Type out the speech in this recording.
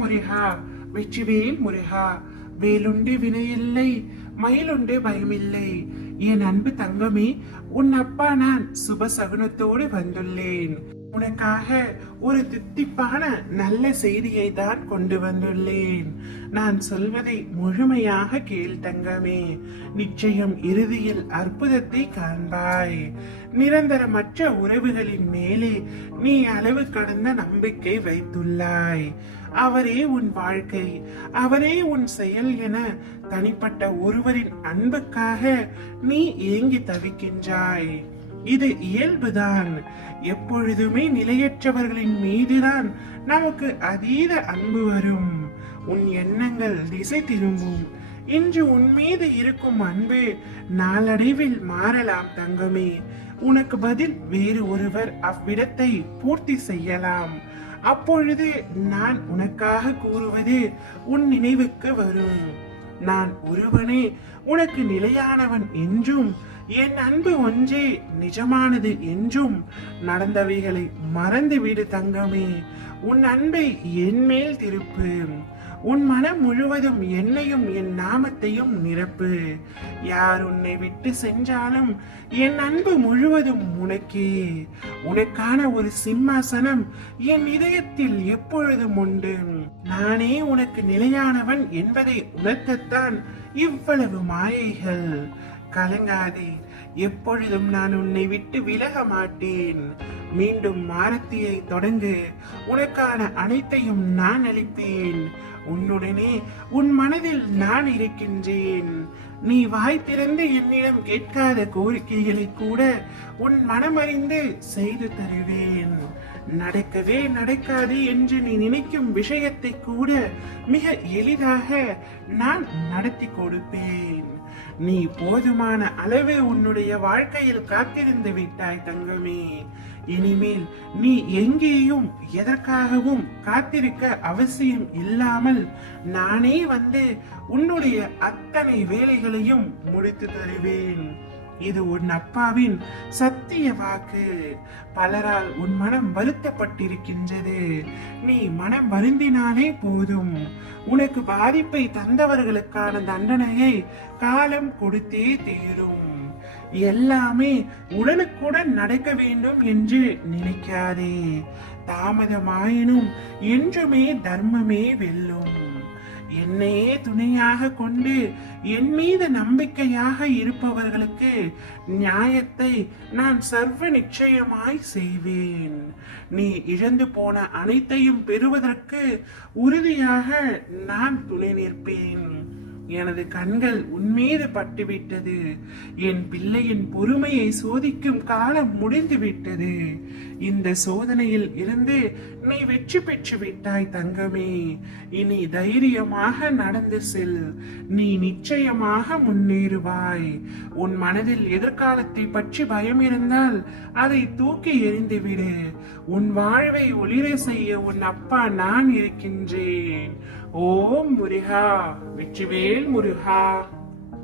முருகா, வெற்றிவேல் முருகா. வேலுண்டு வினையில்லை, மயிலுண்டு பயமில்லை. என் அன்பு தங்கமே, உன் அப்பா நான் சுப சகுனத்தோடு வந்துள்ளேன். உனக்காக ஒரு தித்திப்பான நல்ல செய்தியை தான் கொண்டு வந்துள்ளேன். நான் சொல்வதை முழுமையாக கேள் தங்கமே. நிச்சயம் இறுதியில் அற்புதத்தை காண்பாய். நிரந்தரமற்ற உறவுகளின் மேலே நீ அளவு கடந்த நம்பிக்கை வைத்துள்ளாய். அவரே உன் வாழ்க்கை, அவரே உன் செயல் என தனிப்பட்ட ஒருவரின் அன்புக்காக நீ ஏங்கி தவிக்கின்றாய். இது இயல்புதான். எப்பொழுதுமே நிலையற்றவர்களின் மீதுதான் நமக்கு அதீத அன்பு வரும். உன் எண்ணங்கள் திசை திரும்பும். இன்று உன் மீது இருக்கும் அன்பு நாளடைவில் மாறலாம் தங்கமே. உனக்கு பதில் வேறு ஒருவர் அவ்விடத்தை பூர்த்தி செய்யலாம். அப்பொழுது நான் உனக்காக கூறுவது உன் நினைவுக்கு வரும். நான் ஒருவனே உனக்கு நிலையானவன் என்றும், என் அன்பு ஒன்றே நிஜமானது என்றும் நடந்தவைகளை மறந்துவிடு தங்கமே. உன் அன்பை என் மேல் திருப்பு. உன் மனம் முழுவதும் என்னையும் என் நாமத்தையும் நிரப்பு. யார் உன்னை விட்டு சென்றாலும் என் அன்பு முழுவதும் உனக்கே. உனக்கான ஒரு சிம்மாசனம் என் இதயத்தில் எப்பொழுதும் உண்டு. நானே உனக்கு நிலையானவன் என்பதை உணர்த்தத்தான் இவ்வளவு மாயைகள். கலங்காதே, எப்பொழுதும் நான் உன்னை விட்டு விலக மாட்டேன். மீண்டும் மாரத்தியை தொடங்கு. உனக்கான அனைத்தையும் நான் அளிப்பேன். உன்னுடனே உன் மனதில் நான் இருக்கின்றேன். நீ வாய் திறந்து என்னிடம் கேட்காத கோரிக்கைகளை கூட உன் மனமறிந்து செய்து தருவேன். நடக்கவே நடக்காது என்று நீ நினைக்கும் விஷயத்தை கூட மிக எளிதாக நான் நடத்தி கொடுப்பேன். நீ போதுமான அளவு உன்னுடைய வாழ்க்கையில் காத்திருந்து விட்டாய் தங்கமே. இனிமேல் நீ எங்கேயும் எதற்காகவும் காத்திருக்க அவசியம் இல்லாமல் நானே வந்து உன்னுடைய அத்தனை வேலைகளையும் முடித்து தருவேன். இது உன் அப்பாவின் சத்திய வாக்கு. பலரால் உன் மனம் வருத்தப்பட்டிருக்கின்றது. நீ மனம் வருந்தினாலே போதும். உனக்கு பாதிப்பை தந்தவர்களுக்கான தண்டனையை காலம் கொடுத்தே தீரும். எல்லாமே உடனுக்குடன் நடக்க வேண்டும் என்று நினைக்காதே. தாமதமாயினும் என்றுமே தர்மமே வெல்லும். என்னையே துணையாக கொண்டு என் மீது நம்பிக்கையாக இருப்பவர்களுக்கு நியாயத்தை நான் சர்வ நிச்சயமாய் செய்வேன். நீ இழந்து போன அனைத்தையும் பெறுவதற்கு உறுதியாக நான் துணை நிற்பேன். எனது கண்கள் உன்மீது பட்டுவிட்டது. என் பிள்ளையின் பொறுமையை சோதிக்கும் காலம் முடிந்துவிட்டது. இந்த சோதனையில் இருந்து நீ வெற்றி பெற்று விட்டாய் தங்கமே. இனி தைரியமாக நடந்து செல். நீ நிச்சயமாக முன்னேறுவாய். உன் மனதில் எதிர்காலத்தை பற்றி பயம் இருந்தால் அதை தூக்கி எறிந்துவிடு. உன் வாழ்வை ஒளிர செய்ய உன் அப்பா நான் இருக்கின்றேன். ஓம் முருகா, வெற்றிவேல் முருகா.